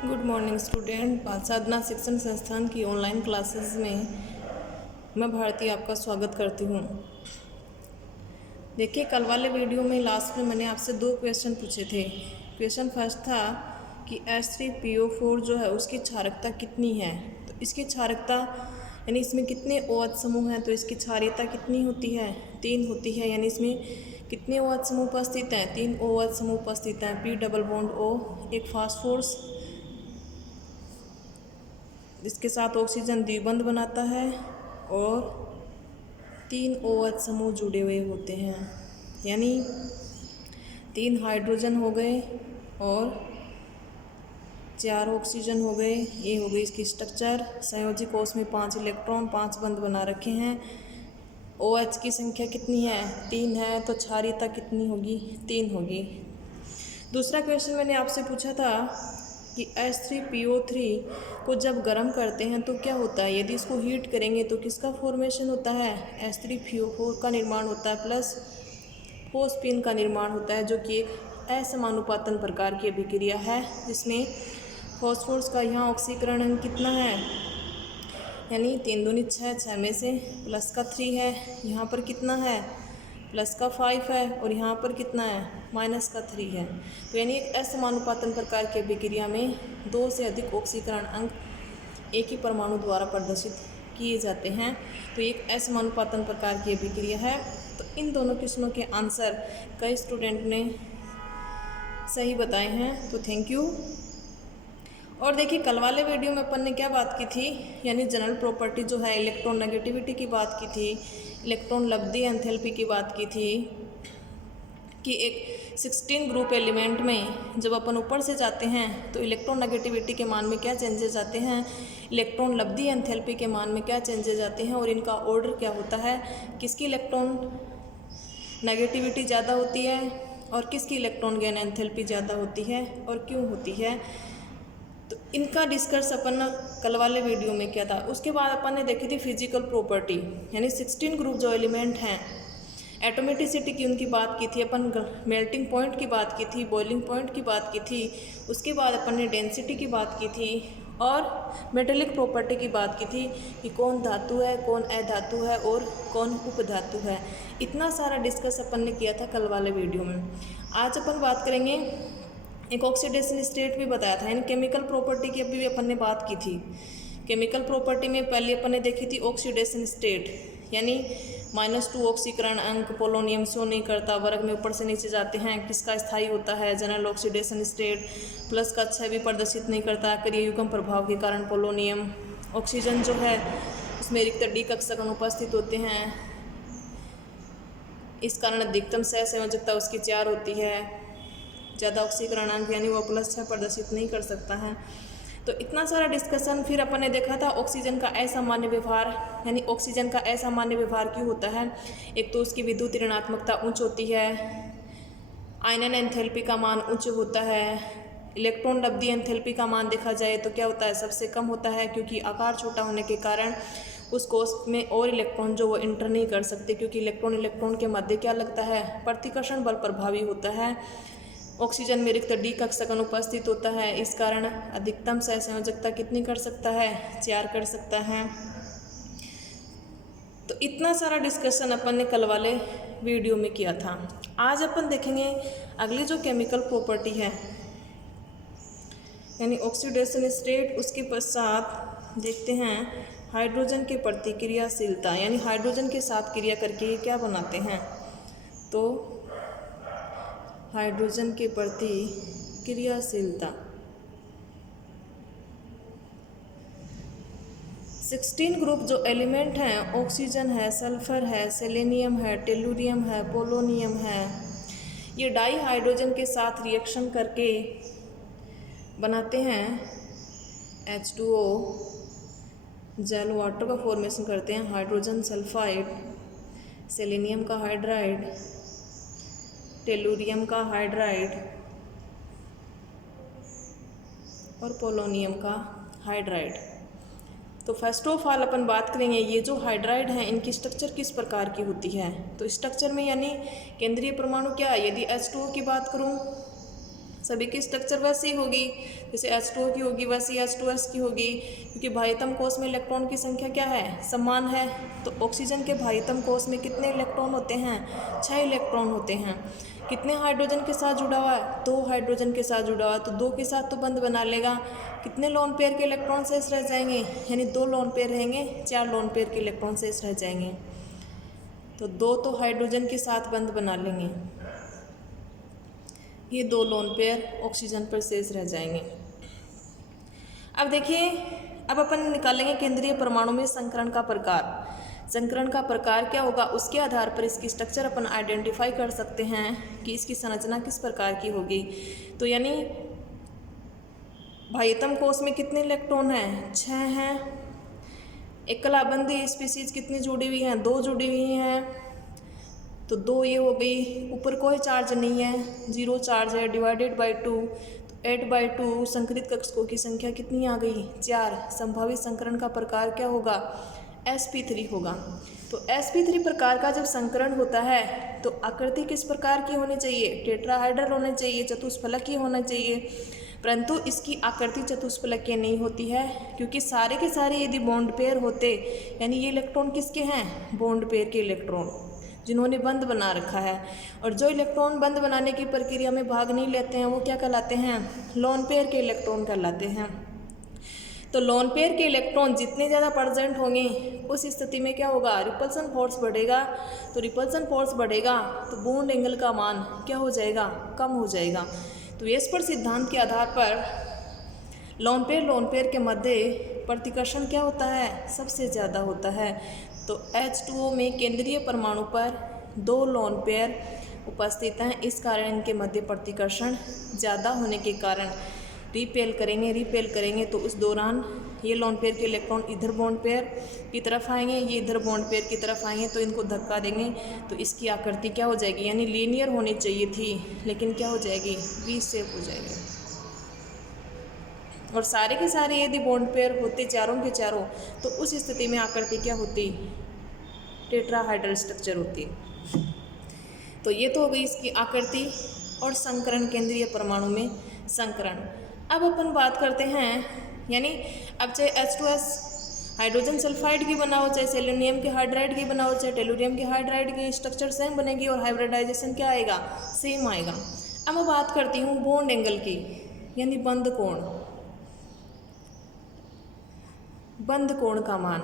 Good morning student. साधना शिक्षण संस्थान की ऑनलाइन क्लासेस में मैं भारती आपका स्वागत करती हूँ। देखिए, कल वाले वीडियो में लास्ट में मैंने आपसे 2 क्वेश्चन पूछे थे। क्वेश्चन फर्स्ट था कि H3PO4 जो है उसकी क्षारकता कितनी है। तो इसकी क्षारकता यानी इसमें कितने OH समूह हैं, तो इसकी क्षारीयता कितनी होती है, 3 होती है। यानी इसमें कितने OH समूह उपस्थित हैं, 3 OH समूह उपस्थित हैं। P डबल बॉन्ड O एक फास्फोरस जिसके साथ ऑक्सीजन द्विबंध बनाता है और 3 OH समूह जुड़े हुए होते हैं। यानी 3 हाइड्रोजन हो गए और 4 ऑक्सीजन हो गए। ये हो गई इसकी स्ट्रक्चर। संयोजी कोष में 5 इलेक्ट्रॉन, 5 बंध बना रखे हैं। OH की संख्या कितनी है, 3 है, तो क्षारीयता कितनी होगी, 3 होगी। दूसरा क्वेश्चन मैंने आपसे पूछा था कि H3PO3 को जब गर्म करते हैं तो क्या होता है। यदि इसको हीट करेंगे तो किसका फॉर्मेशन होता है, H3PO4 का निर्माण होता है प्लस फोस्फीन का निर्माण होता है, जो कि एक असमानुपातन प्रकार की अभिक्रिया है जिसमें फॉस्फोरस का यहाँ ऑक्सीकरण अंक कितना है, यानी 3 दूनी 6, 6 में से प्लस का 3 है, यहाँ पर कितना है प्लस का 5 है और यहाँ पर कितना है माइनस का 3 है। तो यानी एक असमानुपातन प्रकार की अभिक्रिया में 2 से अधिक ऑक्सीकरण अंक एक ही परमाणु द्वारा प्रदर्शित किए जाते हैं। तो एक असमानुपातन प्रकार की अभिक्रिया है। तो इन दोनों क्वेश्चनों के आंसर कई स्टूडेंट ने सही बताए हैं, तो थैंक यू। और देखिए, कल वाले वीडियो में अपन ने क्या बात की थी, यानी जनरल प्रॉपर्टी जो है इलेक्ट्रॉन नेगेटिविटी की बात की थी, इलेक्ट्रॉन लब्धि एंथैल्पी की बात की थी कि एक 16 ग्रुप एलिमेंट में जब अपन ऊपर से जाते हैं तो इलेक्ट्रॉन नेगेटिविटी के मान में क्या चेंजेस आते हैं, इलेक्ट्रॉन लब्धि एंथैल्पी के मान में क्या चेंजेस आते हैं और इनका ऑर्डर क्या होता है, किसकी इलेक्ट्रॉन नेगेटिविटी ज़्यादा होती है और किसकी इलेक्ट्रॉन गेन एंथैल्पी ज़्यादा होती है और क्यों होती है। तो इनका डिस्कस अपन कल वाले वीडियो में किया था। उसके बाद अपन ने देखी थी फिजिकल प्रॉपर्टी, यानी 16 ग्रुप जो एलिमेंट हैं, एटोमेटिसिटी की उनकी बात की थी अपन, मेल्टिंग पॉइंट की बात की थी, बॉइलिंग पॉइंट की बात की थी। उसके बाद अपन ने डेंसिटी की बात की थी और मेटेलिक प्रॉपर्टी की बात की थी कि कौन धातु है, कौन अधातु है और कौन उपधातु है। इतना सारा डिस्कस अपन ने किया था कल वाले वीडियो में। आज अपन बात करेंगे, एक ऑक्सीडेशन स्टेट भी बताया था, यानी केमिकल प्रॉपर्टी की अभी भी अपन ने बात की थी। केमिकल प्रॉपर्टी में पहले अपन ने देखी थी ऑक्सीडेशन स्टेट, यानी -2 ऑक्सीकरण अंक, पोलोनियम शो नहीं करता, वर्ग में ऊपर से नीचे जाते हैं, किसका स्थायी होता है जनरल ऑक्सीडेशन स्टेट, प्लस का 6 भी प्रदर्शित नहीं करता, करियर युग्म प्रभाव के कारण पोलोनियम, ऑक्सीजन जो है उसमें रिक्त डी कक्षक अनुपस्थित होते हैं, इस कारण अधिकतम सहसंयोजकता उसकी 4 होती है, ज़्यादा ऑक्सीकरण अंक यानी वो +6 प्रदर्शित नहीं कर सकता है। तो इतना सारा डिस्कशन। फिर अपन ने देखा था ऑक्सीजन का असामान्य व्यवहार, यानी ऑक्सीजन का असामान्य व्यवहार क्यों होता है। एक तो उसकी विद्युत ऋणात्मकता उच्च होती है, आयनन एंथैल्पी का मान उच्च होता है, इलेक्ट्रॉन लब्धि एंथैल्पी का मान देखा जाए तो क्या होता है, सबसे कम होता है, क्योंकि आकार छोटा होने के कारण उस कोष में और इलेक्ट्रॉन जो वो इंटर नहीं कर सकते, क्योंकि इलेक्ट्रॉन के मध्य क्या लगता है, प्रतिकर्षण बल प्रभावी होता है। ऑक्सीजन में रिक्त डी कक्षक अनुपस्थित होता है, इस कारण अधिकतम सहसंयोजकता कितनी कर सकता है, 4 कर सकता है। तो इतना सारा डिस्कशन अपन ने कल वाले वीडियो में किया था। आज अपन देखेंगे अगली जो केमिकल प्रॉपर्टी है, यानी ऑक्सीडेशन स्टेट। उसके पश्चात देखते हैं हाइड्रोजन के प्रतिक्रियाशीलता, यानी हाइड्रोजन के साथ क्रिया करके ये क्या बनाते हैं। तो हाइड्रोजन के प्रति क्रियाशीलता 16 ग्रुप जो एलिमेंट हैं, ऑक्सीजन है, सल्फर है, सेलेनियम है, टेलुरियम है, पोलोनियम है, ये डाई हाइड्रोजन के साथ रिएक्शन करके बनाते हैं H2O, जेल वाटर का फॉर्मेशन करते हैं, हाइड्रोजन सल्फाइड, सेलेनियम का हाइड्राइड, टेलुरियम का हाइड्राइड और पोलोनियम का हाइड्राइड। तो फर्स्ट ऑफ ऑल अपन बात करेंगे ये जो हाइड्राइड हैं इनकी स्ट्रक्चर किस प्रकार की होती है। तो स्ट्रक्चर में यानी केंद्रीय परमाणु क्या है, यदि H2O की बात करूँ, सभी की स्ट्रक्चर वैसी होगी, जैसे H2O की होगी वैसी H2S की होगी, क्योंकि भाइतम कोष में इलेक्ट्रॉन की संख्या क्या है, समान है। तो ऑक्सीजन के भाइतम कोष में कितने इलेक्ट्रॉन होते हैं, 6 इलेक्ट्रॉन होते हैं। कितने हाइड्रोजन के साथ जुड़ा हुआ है, 2 हाइड्रोजन के साथ जुड़ा हुआ है, तो 2 के साथ तो बंध बना लेगा। कितने लोन पेयर के इलेक्ट्रॉन शेष रह जाएंगे, यानी 2 लोन पेयर रहेंगे, 4 लोन पेयर के इलेक्ट्रॉन शेष रह जाएंगे। तो 2 तो हाइड्रोजन के साथ बंध बना लेंगे, ये 2 लोन पेयर ऑक्सीजन पर शेष रह जाएंगे। अब देखिए, अब अपन निकालेंगे केंद्रीय परमाणु में संकरण का प्रकार। संकरण का प्रकार क्या होगा, उसके आधार पर इसकी स्ट्रक्चर अपन आइडेंटिफाई कर सकते हैं कि इसकी संरचना किस प्रकार की होगी। तो यानी भाइतम कोष में कितने इलेक्ट्रॉन हैं, 6 हैं। एक कलाबंदी स्पीसीज कितनी जुड़ी हुई हैं, 2 जुड़ी हुई हैं, तो 2 ये हो गई। ऊपर कोई चार्ज नहीं है, 0 चार्ज है, डिवाइडेड बाई 2, तो 8/2 संकरित कक्षकों की संख्या कितनी आ गई, 4। संभावित संकरण का प्रकार क्या होगा, sp3 होगा। तो sp3 प्रकार का जब संकरण होता है तो आकृति किस प्रकार की होनी चाहिए, टेट्राहाइड्रल होना चाहिए, चतुष्फलकीय होना चाहिए, परंतु इसकी आकृति चतुष्फलकीय नहीं होती है, क्योंकि सारे के सारे यदि बॉन्ड पेयर होते, यानी ये इलेक्ट्रॉन किसके हैं, बॉन्ड पेयर के इलेक्ट्रॉन जिन्होंने बंध बना रखा है। और जो इलेक्ट्रॉन बंध बनाने की प्रक्रिया में भाग नहीं लेते हैं वो क्या कहलाते हैं, लोन पेयर के इलेक्ट्रॉन कहलाते हैं। तो लोन पेयर के इलेक्ट्रॉन जितने ज़्यादा प्रेजेंट होंगे उस स्थिति में क्या होगा, रिपल्सन फोर्स बढ़ेगा। तो रिपल्सन फोर्स बढ़ेगा तो बॉन्ड एंगल का मान क्या हो जाएगा, कम हो जाएगा। तो येस्पर सिद्धांत के आधार पर लोन पेयर के मध्य प्रतिकर्षण क्या होता है, सबसे ज़्यादा होता है। तो H2O में केंद्रीय परमाणु पर 2 लोन पेयर उपस्थित हैं, इस कारण इनके मध्य प्रतिकर्षण ज़्यादा होने के कारण रिपेल करेंगे तो उस दौरान ये लोन पेयर के इलेक्ट्रॉन इधर बॉन्ड पेयर की तरफ आएंगे, ये इधर बॉन्ड पेयर की तरफ आएंगे, तो इनको धक्का देंगे तो इसकी आकृति क्या हो जाएगी, यानी लीनियर होनी चाहिए थी, लेकिन क्या हो जाएगी, वी शेप हो जाएगी। और सारे के सारे यदि बॉन्ड पेयर होते चारों के चारों, तो उस स्थिति में आकृति क्या होती, टेट्राहाइड्रल स्ट्रक्चर होती। तो ये तो हो गई इसकी आकृति और संकरण, केंद्रीय परमाणु में संकरण। अब अपन बात करते हैं, यानी अब चाहे H2S हाइड्रोजन सल्फाइड की बनाओ, चाहे सेलेनियम के हाइड्राइड की बनाओ, चाहे टेलुरियम के हाइड्राइड की, स्ट्रक्चर सेम बनेगी और हाइब्रिडाइजेशन क्या आएगा, सेम आएगा। अब मैं बात करती हूँ बॉन्ड एंगल की, यानी बंध कोण का मान।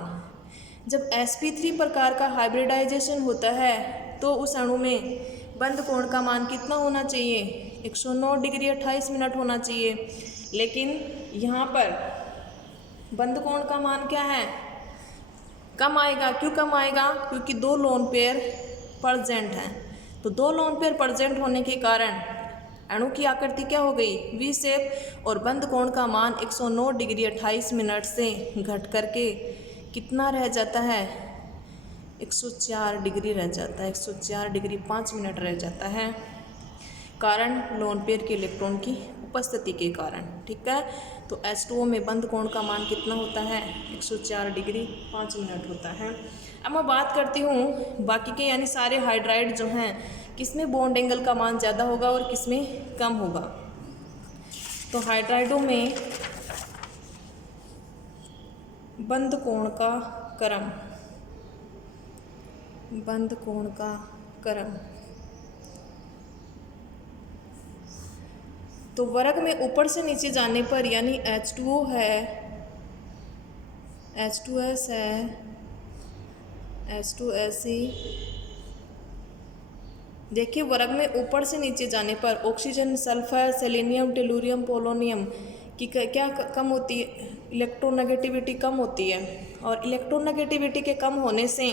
जब sp3 प्रकार का हाइब्रिडाइजेशन होता है तो उस अणु में बंध कोण का मान कितना होना चाहिए, 109 डिग्री 28 मिनट होना चाहिए। लेकिन यहाँ पर बंध कोण का मान क्या है, कम आएगा। क्यों कम आएगा, क्योंकि 2 लोन पेयर प्रेजेंट हैं। तो 2 लोन पेयर प्रेजेंट होने के कारण अणु की आकृति क्या हो गई, वी शेप, और बंध कोण का मान 109 डिग्री 28 मिनट से घट करके कितना रह जाता है, 104 डिग्री रह जाता है, 104 डिग्री 5 मिनट रह जाता है, कारण लोन पेयर के इलेक्ट्रॉन की उपस्थिति के कारण। ठीक है, तो H2O में बंध कोण का मान कितना होता है, 104 डिग्री 5 मिनट होता है। अब मैं बात करती हूँ बाकी के, यानी सारे हाइड्राइड जो हैं किसमें बॉन्ड एंगल का मान ज़्यादा होगा और किसमें कम होगा। तो हाइड्राइडों में बंध कोण का क्रम, तो वर्ग में ऊपर से नीचे जाने पर, यानी H2O है, H2S है, H2SE। देखिए वर्ग में ऊपर से नीचे जाने पर oxygen, sulphur, selenium, tellurium, polonium की क्या कम होती है, इलेक्ट्रोनेगेटिविटी कम होती है। और इलेक्ट्रोनेगेटिविटी के कम होने से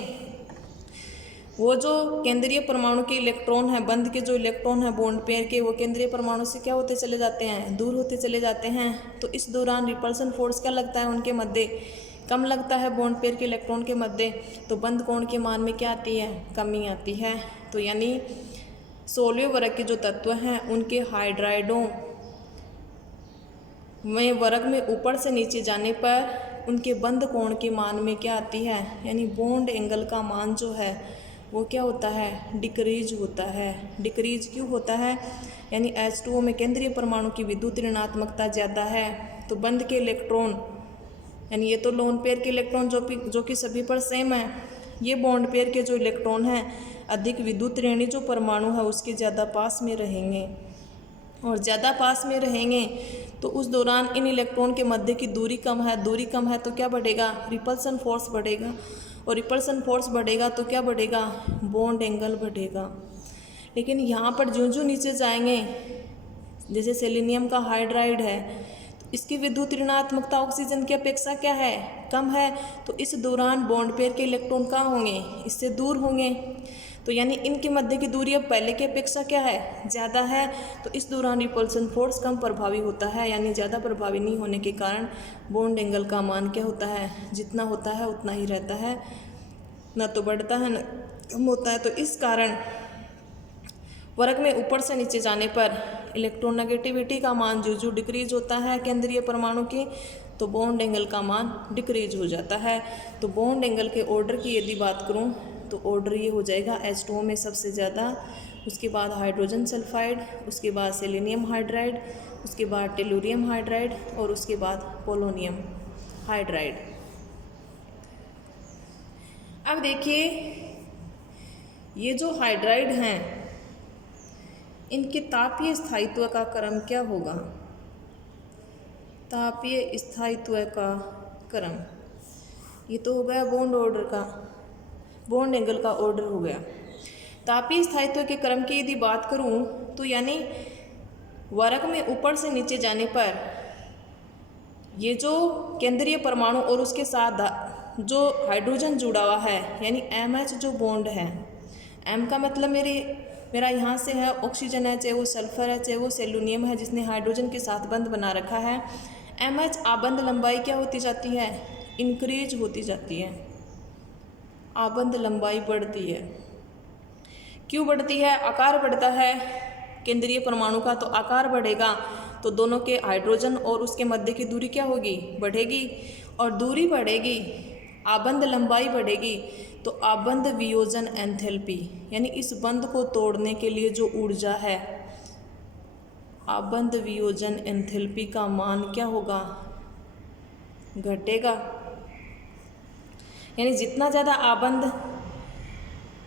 वो जो केंद्रीय परमाणु के इलेक्ट्रॉन हैं, बंध के जो इलेक्ट्रॉन हैं बॉन्ड पेयर के, वो केंद्रीय परमाणु से क्या होते चले जाते हैं, दूर होते चले जाते हैं। तो इस दौरान रिपल्सन फोर्स क्या लगता है, उनके मध्य कम लगता है, बॉन्ड पेयर के इलेक्ट्रॉन के मध्य। तो बंध कोण के मान में क्या आती है, कमी आती है। तो यानी 16वें वर्ग के जो तत्व हैं उनके हाइड्राइडों में वर्ग में ऊपर से नीचे जाने पर उनके बंध कोण के मान में क्या आती है, यानी बॉन्ड एंगल का मान जो है वो क्या होता है, डिक्रीज होता है। डिक्रीज क्यों होता है, यानी H2O में केंद्रीय परमाणु की विद्युत ऋणात्मकता ज़्यादा है, तो बंध के इलेक्ट्रॉन, यानी ये तो लोन पेयर के इलेक्ट्रॉन जो कि सभी पर सेम है, ये बॉन्ड पेयर के जो इलेक्ट्रॉन हैं अधिक विद्युत ऋणी जो परमाणु है उसके ज़्यादा पास में रहेंगे, और ज़्यादा पास में रहेंगे तो उस दौरान इन इलेक्ट्रॉन के मध्य की दूरी कम है। दूरी कम है तो क्या बढ़ेगा, रिपल्सन फोर्स बढ़ेगा, और रिपल्सन फोर्स बढ़ेगा तो क्या बढ़ेगा, बॉन्ड एंगल बढ़ेगा। लेकिन यहाँ पर ज्यों नीचे जाएंगे, जैसे सेलेनियम का हाइड्राइड है, तो इसकी विद्युत ऋणात्मकता ऑक्सीजन की अपेक्षा क्या है, कम है, तो इस दौरान बॉन्ड पेयर के इलेक्ट्रॉन कहाँ होंगे, इससे दूर होंगे। तो यानी इनके मध्य की दूरी अब पहले की अपेक्षा क्या है, ज़्यादा है, तो इस दौरान रिपल्सन फोर्स कम प्रभावी होता है, यानी ज़्यादा प्रभावी नहीं होने के कारण बॉन्ड एंगल का मान क्या होता है, जितना होता है उतना ही रहता है, न तो बढ़ता है न कम होता है। तो इस कारण वर्ग में ऊपर से नीचे जाने पर इलेक्ट्रोनेगेटिविटी का मान जो डिक्रीज होता है केंद्रीय परमाणु के, तो बॉन्ड एंगल का मान डिक्रीज हो जाता है। तो बॉन्ड एंगल के ऑर्डर की यदि बात करूं तो ऑर्डर ये हो जाएगा, H2O में सबसे ज़्यादा, उसके बाद हाइड्रोजन सल्फाइड, उसके बाद सेलेनियम हाइड्राइड, उसके बाद टेलुरियम हाइड्राइड, और उसके बाद पोलोनियम हाइड्राइड। अब देखिए ये जो हाइड्राइड हैं इनके तापीय स्थायित्व का क्रम क्या होगा, तापीय स्थायित्व का क्रम, ये तो हो गया बॉन्ड ऑर्डर का, बॉन्ड एंगल का ऑर्डर हो गया। तापीय स्थायित्व के क्रम की यदि बात करूं तो यानी वर्ग में ऊपर से नीचे जाने पर ये जो केंद्रीय परमाणु और उसके साथ जो हाइड्रोजन जुड़ा हुआ है, यानी MH जो बॉन्ड है, M का मतलब मेरा यहाँ से है ऑक्सीजन है, चाहे वो सल्फर है, चाहे वो सेलुनियम है जिसने हाइड्रोजन के साथ बंध बना रखा है। MH आबंध लंबाई क्या होती जाती है, इंक्रीज होती जाती है, आबंध लंबाई बढ़ती है। क्यों बढ़ती है, आकार बढ़ता है केंद्रीय परमाणु का, तो आकार बढ़ेगा तो दोनों के हाइड्रोजन और उसके मध्य की दूरी क्या होगी, बढ़ेगी, और दूरी बढ़ेगी, आबंध लंबाई बढ़ेगी, तो आबंध वियोजन एंथैल्पी, यानी इस बंध को तोड़ने के लिए जो ऊर्जा है, आबंध वियोजन एंथैल्पी का मान क्या होगा, घटेगा। यानी जितना ज़्यादा आबंध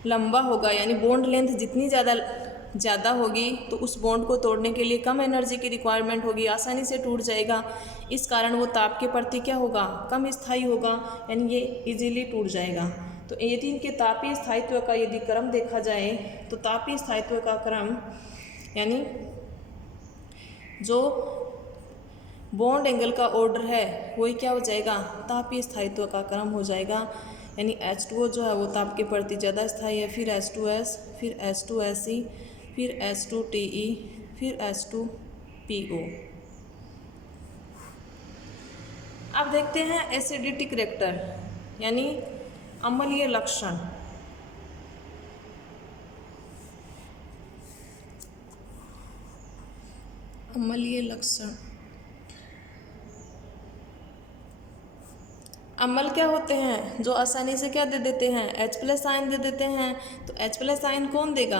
लंबा होगा, यानी बॉन्ड लेंथ जितनी ज़्यादा होगी, तो उस बॉन्ड को तोड़ने के लिए कम एनर्जी की रिक्वायरमेंट होगी, आसानी से टूट जाएगा। इस कारण वो ताप के प्रति क्या होगा, कम स्थायी होगा, यानी ये इजीली टूट जाएगा। तो यदि इनके तापीय स्थायित्व का यदि क्रम देखा जाए तो तापीय स्थायित्व का क्रम, यानी जो बॉन्ड एंगल का ऑर्डर है वही क्या हो जाएगा, तापीय स्थायित्व का क्रम हो जाएगा। यानी H2O जो है वो ताप के प्रति ज़्यादा स्थायी है, फिर H2S, फिर H2Se, फिर H2Te, फिर H2PO। अब देखते हैं एसिडिटी करैक्टर, यानी अम्लीय लक्षण। अम्लीय लक्षण, अम्ल क्या होते हैं, जो आसानी से क्या दे देते हैं, H+ आयन दे देते हैं। तो H+ आयन कौन देगा,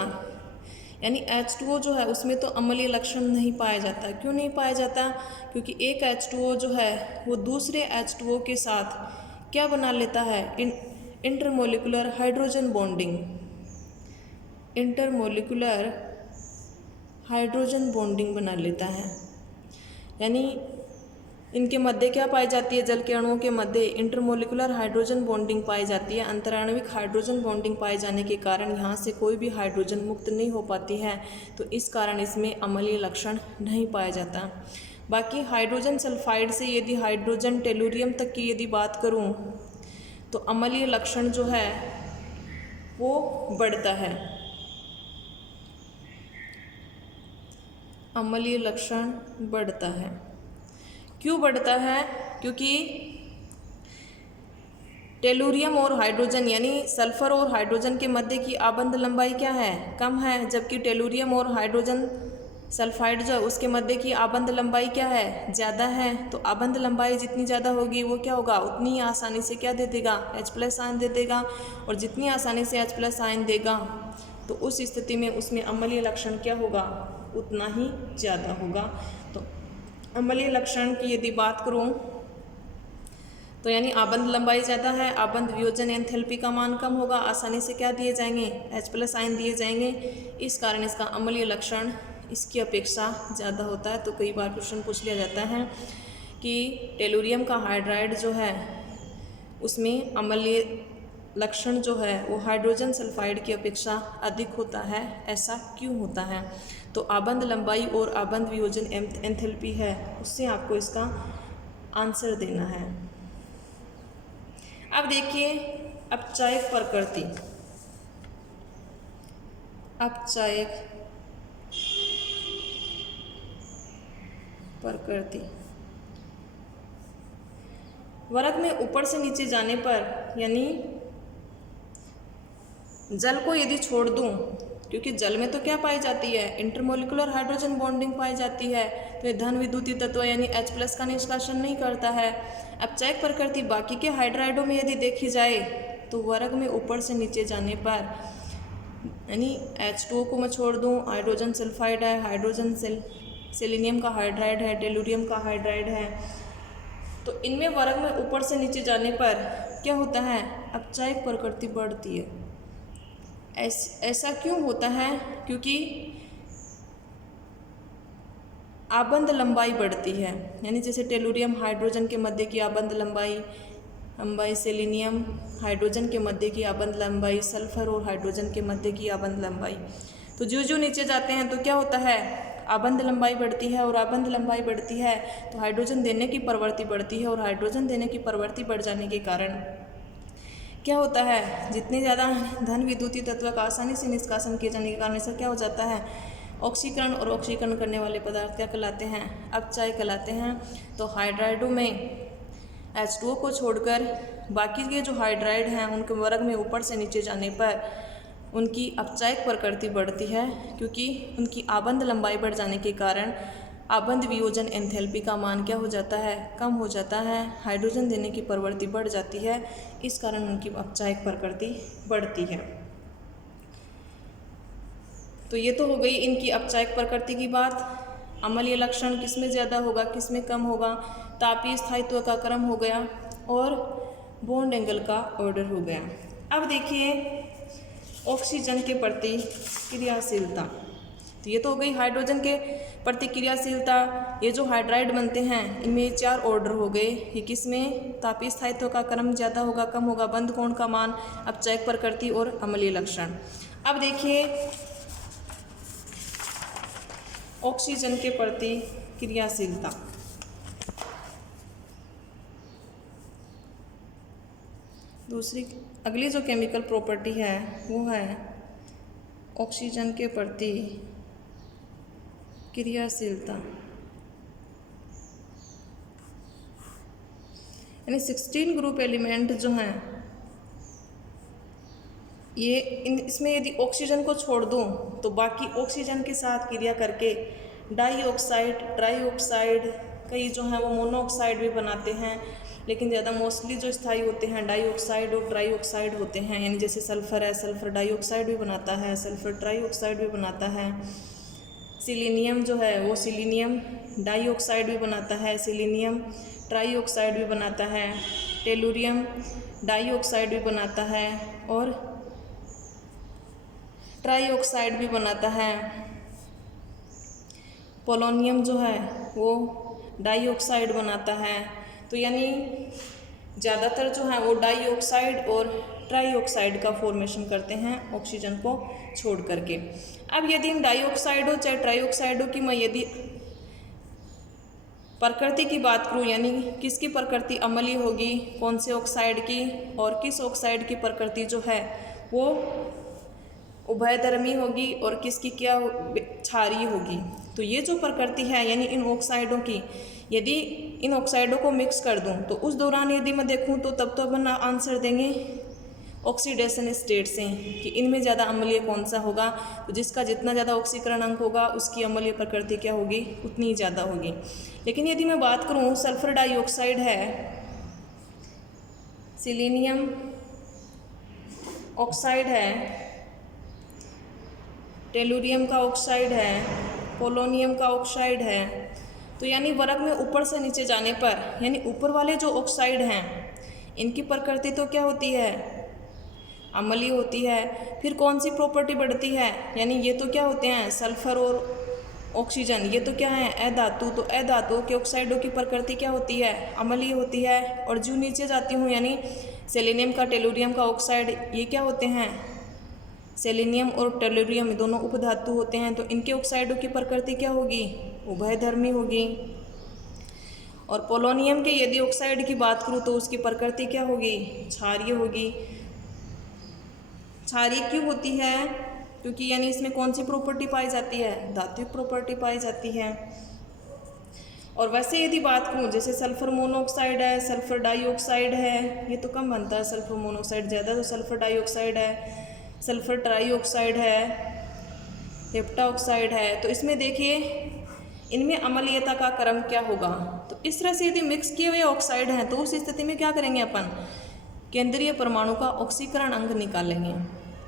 यानी H2O जो है उसमें तो अम्लीय लक्षण नहीं पाया जाता। क्यों नहीं पाया जाता, क्योंकि एक H2O जो है वो दूसरे H2O के साथ क्या बना लेता है, intermolecular hydrogen bonding, intermolecular hydrogen bonding बना लेता है। यानी इनके मध्य क्या पाई जाती है, जल के अणुओं के मध्य इंटरमोलिकुलर हाइड्रोजन बॉन्डिंग पाई जाती है। अंतराण्विक हाइड्रोजन बॉन्डिंग पाए जाने के कारण यहाँ से कोई भी हाइड्रोजन मुक्त नहीं हो पाती है, तो इस कारण इसमें अम्लीय लक्षण नहीं पाया जाता। बाकी हाइड्रोजन सल्फाइड से यदि हाइड्रोजन टेलुरियम तक की यदि बात करूँ तो अम्लीय लक्षण जो है वो बढ़ता है, अम्लीय लक्षण बढ़ता है। क्यों बढ़ता है, क्योंकि टेलुरियम और हाइड्रोजन यानी सल्फर और हाइड्रोजन के मध्य की आबंध लंबाई क्या है, कम है, जबकि टेलुरियम और हाइड्रोजन सल्फाइड जो है उसके मध्य की आबंध लंबाई क्या है, ज़्यादा है। तो आबंध लंबाई जितनी ज़्यादा होगी वो क्या होगा, उतनी ही आसानी से क्या दे देगा, H+ आयन दे देगा। और जितनी आसानी से H+ आयन देगा तो उस स्थिति में उसमें अम्लीय लक्षण क्या होगा, उतना ही ज़्यादा होगा। तो अम्लीय लक्षण की यदि बात करूँ तो यानी आबंध लंबाई ज़्यादा है, आबंध वियोजन एंथैल्पी का मान कम होगा, आसानी से क्या दिए जाएंगे, H+ आयन दिए जाएंगे। इस कारण इसका अम्लीय लक्षण इसकी अपेक्षा ज़्यादा होता है। तो कई बार क्वेश्चन पूछ लिया जाता है कि टेलुरियम का हाइड्राइड जो है उसमें अम्लीय लक्षण जो है वो हाइड्रोजन सल्फाइड की अपेक्षा अधिक होता है, ऐसा क्यों होता है। तो आबंध लंबाई और आबंध वियोजन एंथैल्पी है, उससे आपको इसका आंसर देना है। अब देखिए अपचायक प्रकृति। अपचायक प्रकृति वर्ग में ऊपर से नीचे जाने पर, यानी जल को यदि छोड़ दूं, क्योंकि जल में तो क्या पाई जाती है, इंटरमोलिकुलर हाइड्रोजन बॉन्डिंग पाई जाती है, तो ये धन विद्युतीय तत्व यानी H+ का निष्कासन नहीं करता है। अपचायक प्रकृति बाकी के हाइड्राइडों में यदि देखी जाए तो वर्ग में ऊपर से नीचे जाने पर, यानी H2O को मैं छोड़ दूं, हाइड्रोजन सल्फाइड है, हाइड्रोजन सेलेनियम का हाइड्राइड है, टेलुरियम का हाइड्राइड है, तो इनमें वर्ग में ऊपर से नीचे जाने पर क्या होता है, अपचायक प्रकृति बढ़ती है। ऐसा क्यों होता है, क्योंकि आबंध लंबाई बढ़ती है। यानी जैसे टेलुरियम हाइड्रोजन के मध्य की आबंध लंबाई सेलेनियम हाइड्रोजन के मध्य की आबंध लंबाई, सल्फर और हाइड्रोजन के मध्य की आबंध लंबाई। तो जो नीचे जाते हैं तो क्या होता है, आबंध लंबाई बढ़ती है, और आबंध लंबाई बढ़ती है तो हाइड्रोजन देने की प्रवृत्ति बढ़ती है, और हाइड्रोजन देने की प्रवृत्ति बढ़ जाने के कारण क्या होता है, जितने ज़्यादा धन विद्युतीय तत्व का आसानी से निष्कासन किए जाने के कारण ऐसा क्या हो जाता है, ऑक्सीकरण और ऑक्सीकरण करने वाले पदार्थ क्या कहलाते हैं, अपचायक कहलाते हैं। तो हाइड्राइडों में H2O को छोड़कर बाकी के जो हाइड्राइड हैं उनके वर्ग में ऊपर से नीचे जाने पर उनकी अपचायक प्रकृति बढ़ती है, क्योंकि उनकी आबंध लंबाई बढ़ जाने के कारण आबंध वियोजन एंथैल्पी का मान क्या हो जाता है, कम हो जाता है, हाइड्रोजन देने की प्रवृत्ति बढ़ जाती है, इस कारण उनकी अपचायक प्रकृति बढ़ती है। तो ये तो हो गई इनकी अपचायक प्रकृति की बात। अम्लीय लक्षण किस में ज़्यादा होगा, किस में कम होगा, तापीय स्थायित्व का क्रम हो गया, और बॉन्ड एंगल का ऑर्डर हो गया। अब देखिए ऑक्सीजन के प्रति क्रियाशीलता। तो ये तो हो गई हाइड्रोजन के प्रति क्रियाशीलता। ये जो हाइड्राइड बनते हैं इनमें 4 ऑर्डर हो गए। ये किस में, तापीय स्थायित्व का क्रम ज़्यादा होगा, कम होगा, बंध कोण का मान, अपचायक प्रकृति और अम्लीय लक्षण। अब देखिए ऑक्सीजन के प्रति क्रियाशीलता। दूसरी अगली जो केमिकल प्रॉपर्टी है वो है ऑक्सीजन के प्रति क्रियाशीलता। यानी 16 ग्रुप एलिमेंट जो हैं ये इसमें यदि ऑक्सीजन को छोड़ दूं तो बाकी ऑक्सीजन के साथ क्रिया करके डाइऑक्साइड, ट्राइऑक्साइड, कई जो हैं वो मोनोऑक्साइड भी बनाते हैं, लेकिन ज़्यादा मोस्टली जो स्थायी होते हैं डाइऑक्साइड और ट्राइऑक्साइड होते हैं। यानी जैसे सल्फर है, सल्फर डाइऑक्साइड भी बनाता है, सल्फर ट्राइऑक्साइड भी बनाता है। सिलीनियम जो है वो सिलीनियम डाइऑक्साइड भी बनाता है, सिलीनियम ट्राइऑक्साइड भी बनाता है, टेलुरियम डाइऑक्साइड भी बनाता है और ट्राइऑक्साइड भी बनाता है। पोलोनियम जो है वो डाइऑक्साइड बनाता है। तो यानी ज़्यादातर जो है वो डाइऑक्साइड और ट्राइऑक्साइड का फॉर्मेशन करते हैं ऑक्सीजन को छोड़ करके। अब यदि हम डाइऑक्साइड हो चाहे ट्राइऑक्साइड हो की मैं यदि प्रकृति की बात करूँ, यानी किसकी प्रकृति अम्लीय होगी, कौन से ऑक्साइड की, और किस ऑक्साइड की प्रकृति जो है वो उभयधर्मी होगी और किसकी क्या क्षारीय होगी। तो ये जो प्रकृति है यानी इन ऑक्साइडों की, यदि इन ऑक्साइडों को मिक्स कर दूं तो उस दौरान यदि मैं देखूं तो तब तो अपन आंसर देंगे ऑक्सीडेशन स्टेट से कि इनमें ज़्यादा अम्लीय कौन सा होगा। तो जिसका जितना ज़्यादा ऑक्सीकरण अंक होगा उसकी अम्लीय प्रकृति क्या होगी, उतनी ही ज़्यादा होगी। लेकिन यदि मैं बात करूँ सल्फर डाइऑक्साइड है, सिलीनियम ऑक्साइड है, टेलुरियम का ऑक्साइड है, पोलोनियम का ऑक्साइड है, तो यानी वर्ग में ऊपर से नीचे जाने पर यानी ऊपर वाले जो ऑक्साइड हैं इनकी प्रकृति तो क्या होती है, अम्लीय होती है। फिर कौन सी प्रॉपर्टी बढ़ती है, यानी ये तो क्या होते हैं सल्फर और ऑक्सीजन, ये तो क्या है अधातु, तो अधातु के ऑक्साइडों की प्रकृति क्या होती है, अम्लीय होती है। और जो नीचे जाती हूँ यानी सेलेनियम का, टेलुरियम का ऑक्साइड, ये क्या होते हैं, सेलेनियम और टेलुरियम दोनों उपधातु होते हैं, तो इनके ऑक्साइडों की प्रकृति क्या होगी, उभयधर्मी होगी। और पोलोनियम के यदि ऑक्साइड की बात करूँ तो उसकी प्रकृति क्या होगी, क्षारीय होगी। क्षारीय क्यों होती है, क्योंकि यानी इसमें कौन सी प्रॉपर्टी पाई जाती है, धात्विक प्रॉपर्टी पाई जाती है। और वैसे यदि बात करूँ जैसे सल्फर मोनोऑक्साइड है, सल्फर डाइऑक्साइड है, ये तो कम बनता है, सल्फर मोनोऑक्साइड ज़्यादा, तो सल्फर डाइऑक्साइड है, सल्फर ट्राइऑक्साइड है, हेप्टाऑक्साइड है। तो इसमें देखिए इनमें अम्लीयता का क्रम क्या होगा। तो इस तरह से यदि मिक्स किए हुए ऑक्साइड हैं तो उस स्थिति में क्या करेंगे अपन, केंद्रीय परमाणु का ऑक्सीकरण अंक निकालेंगे।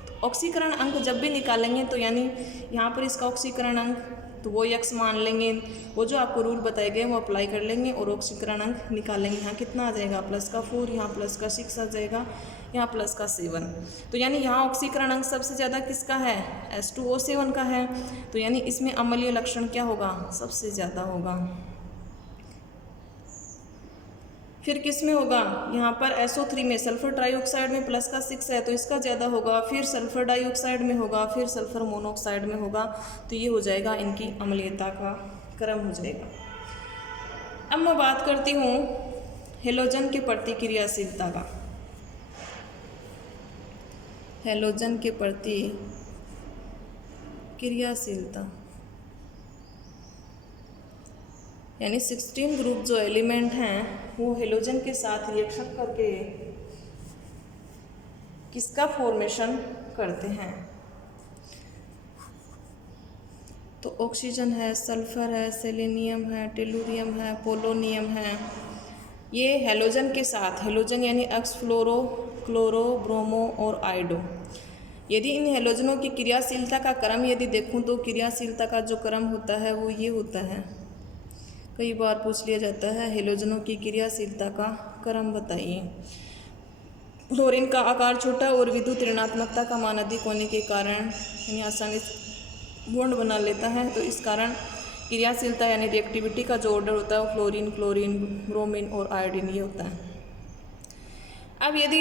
तो ऑक्सीकरण अंक जब भी निकालेंगे तो यानी यहाँ पर इसका ऑक्सीकरण अंक तो वो x मान लेंगे, वो जो आपको रूल बताए गए वो अप्लाई कर लेंगे और ऑक्सीकरण अंक निकालेंगे। यहाँ कितना आ जाएगा, +4, यहाँ +6 आ जाएगा, यहाँ +7। तो यानी यहाँ ऑक्सीकरण अंक सबसे ज़्यादा किसका है, H2O7 का है। तो यानी इसमें अम्लीय लक्षण क्या होगा, सबसे ज़्यादा होगा। फिर किस में होगा, यहाँ पर SO3 में, सल्फर ट्राइऑक्साइड में +6 है तो इसका ज़्यादा होगा। फिर सल्फर डाइऑक्साइड में होगा, फिर सल्फर मोनोऑक्साइड में होगा। तो ये हो जाएगा इनकी अम्लीयता का क्रम हो जाएगा। अब मैं बात करती हूँ हेलोजन के प्रति क्रियाशीलता का। हेलोजन के प्रति क्रियाशीलता यानी 16 ग्रुप जो एलिमेंट हैं वो हेलोजन के साथ रिएक्शन करके किसका फॉर्मेशन करते हैं। तो ऑक्सीजन है, सल्फर है, सेलेनियम है, टेलुरियम है, पोलोनियम है, ये हेलोजन के साथ, हेलोजन यानी एक्स, फ्लोरो, क्लोरो, ब्रोमो और आइडो। यदि इन हेलोजनों की क्रियाशीलता का क्रम यदि देखूं तो क्रियाशीलता का जो क्रम होता है वो ये होता है। कई बार पूछ लिया जाता है हेलोजनों की क्रियाशीलता का क्रम बताइए। फ्लोरीन का आकार छोटा और विद्युत ऋणात्मकता का मान अधिक होने के कारण यानी आसानी से बॉन्ड बना लेता है, तो इस कारण क्रियाशीलता यानी रिएक्टिविटी का जो ऑर्डर होता है वो फ्लोरीन, क्लोरीन, ब्रोमीन और आयोडीन ये होता है। अब यदि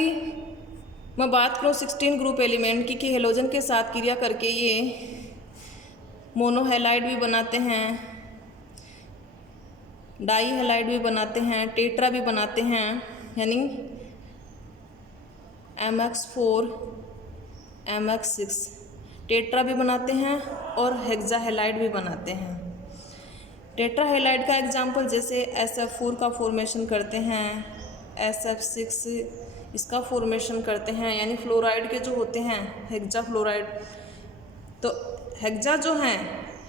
मैं बात करूँ 16 ग्रुप एलिमेंट की कि हेलोजन के साथ क्रिया करके ये मोनोहेलाइड भी बनाते हैं, डाई हेलाइड भी बनाते हैं, टेट्रा भी बनाते हैं, यानी MX4, MX6 टेट्रा भी बनाते हैं और हेक्सा हेलाइड भी बनाते हैं। टेट्रा हेलाइड का एग्जाम्पल जैसे SF4 का फॉर्मेशन करते हैं, SF6 इसका फॉर्मेशन करते हैं, यानी फ्लोराइड के जो होते हैं हेक्सा फ्लोराइड। तो हेक्सा जो हैं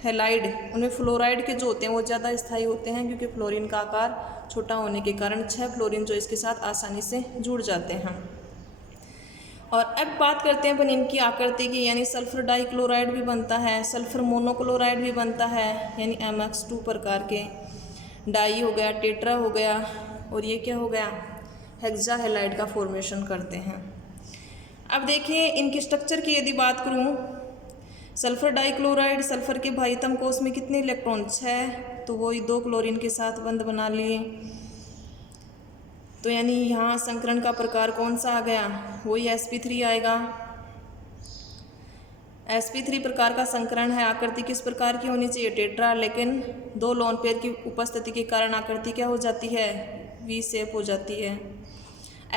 हेलाइड उनमें फ्लोराइड के जो होते हैं वो ज़्यादा स्थायी होते हैं, क्योंकि फ्लोरीन का आकार छोटा होने के कारण 6 फ्लोरीन जो इसके साथ आसानी से जुड़ जाते हैं। और अब बात करते हैं अपन इनकी आकृति की, यानी सल्फर डाइक्लोराइड भी बनता है, सल्फर मोनोक्लोराइड भी बनता है, यानी MX2 प्रकार के, डाई हो गया, टेट्रा हो गया, और ये क्या हो गया, हेक्सा हेलाइड का फॉर्मेशन करते हैं। अब देखिए इनकी स्ट्रक्चर की यदि बात करूँ, सल्फर डाइक्लोराइड, सल्फर के भाइतम कोष में कितने इलेक्ट्रॉन, 6, तो वो 2 क्लोरीन के साथ बंध बना लिए। तो यानी यहाँ संकरण का प्रकार कौन सा आ गया, वही sp3 आएगा। sp3 प्रकार का संकरण है। आकृति किस प्रकार की होनी चाहिए, टेट्रा, लेकिन 2 लोन पेयर की उपस्थिति के कारण आकृति क्या हो जाती है, वी शेप हो जाती है।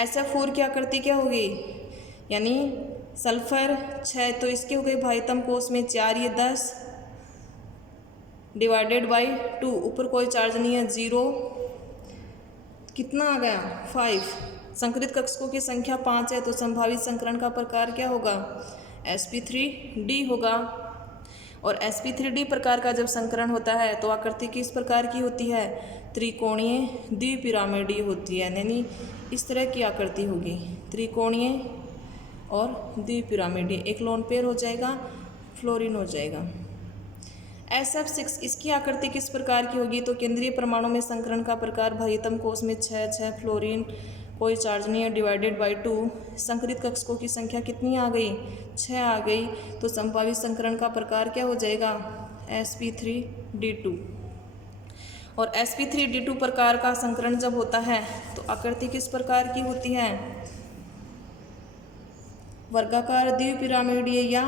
SF4 की आकृति क्या होगी, यानी सल्फर 6, तो इसके हो गए भाइतम कोष में 4, ये 10 डिवाइडेड बाई 2, ऊपर कोई चार्ज नहीं है, 0, कितना आ गया 5, संकरित कक्षकों की संख्या 5 है तो संभावित संकरण का प्रकार क्या होगा? sp3d होगा। और sp3d प्रकार का जब संकरण होता है तो आकृति किस प्रकार की होती है? त्रिकोणीय द्विपिरामिडीय होती है, यानी इस तरह की आकृति होगी, त्रिकोणीय और द्विपिरामिडीय। एक लोन पेयर हो जाएगा, फ्लोरीन हो जाएगा। SF6 इसकी आकृति किस प्रकार की होगी? तो केंद्रीय परमाणु में संकरण का प्रकार भारितम कोष में 6 फ्लोरीन, कोई चार्ज नहीं है, डिवाइडेड बाई 2। संकरित कक्षकों की संख्या कितनी आ गई? 6 आ गई। तो संभावित संकरण का प्रकार क्या हो जाएगा? sp3d2। और sp3d2 प्रकार का संकरण जब होता है तो आकृति किस प्रकार की होती है? वर्गाकार द्विपिरामिडीय या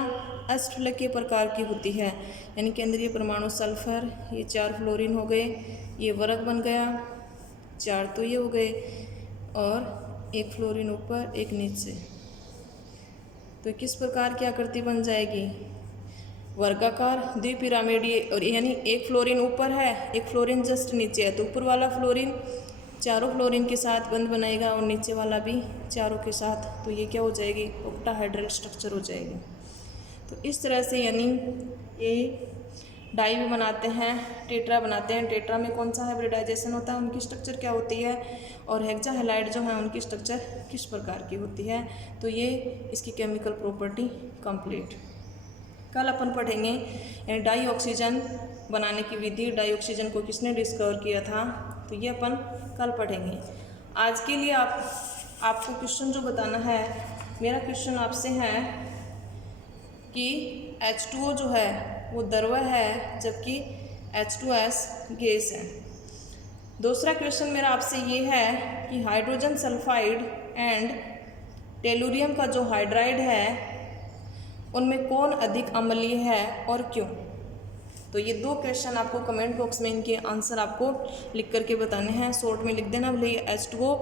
अष्टफलकीय प्रकार की होती है, यानी केंद्रीय परमाणु सल्फर, ये 4 फ्लोरीन हो गए, ये वर्ग बन गया, 4 तो ये हो गए, और 1 फ्लोरीन ऊपर, 1 नीचे। तो किस प्रकार की आकृति बन जाएगी? वर्गाकार द्विपिरामिडीय। और यानी 1 फ्लोरीन ऊपर है, 1 फ्लोरीन जस्ट नीचे है, तो ऊपर वाला फ्लोरीन चारों फ्लोरीन के साथ बंध बनाएगा और नीचे वाला भी चारों के साथ, तो ये क्या हो जाएगी? ऑक्टाहेड्रल स्ट्रक्चर हो जाएगी। तो इस तरह से यानी ये डाई भी बनाते हैं, टेट्रा बनाते हैं। टेट्रा में कौन सा हाइब्रिडाइजेशन होता है, उनकी स्ट्रक्चर क्या होती है, और हेक्साहेलाइड जो है उनकी स्ट्रक्चर किस प्रकार की होती है। तो ये इसकी केमिकल प्रॉपर्टी कंप्लीट। कल अपन पढ़ेंगे डाई ऑक्सीजन बनाने की विधि, डाई ऑक्सीजन को किसने डिस्कवर किया था, तो ये अपन कल पढ़ेंगे। आज के लिए आपको क्वेश्चन जो बताना है, मेरा क्वेश्चन आपसे है कि H2O जो है वो द्रव्य है जबकि H2S गैस है। दूसरा क्वेश्चन मेरा आपसे ये है कि हाइड्रोजन सल्फाइड एंड टेलुरियम का जो हाइड्राइड है उनमें कौन अधिक अम्लीय है और क्यों। तो ये 2 क्वेश्चन आपको कमेंट बॉक्स में इनके आंसर आपको लिख करके बताने हैं। शॉर्ट में लिख देना भले H2O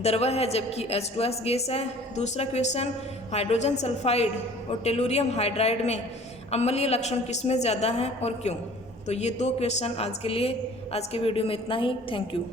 द्रव्य है जबकि H2S गैस है। दूसरा क्वेश्चन, हाइड्रोजन सल्फाइड और टेलुरियम हाइड्राइड में अम्लीय लक्षण किसमें ज़्यादा हैं और क्यों। तो ये 2 क्वेश्चन आज के लिए, आज के वीडियो में इतना ही। Thank you.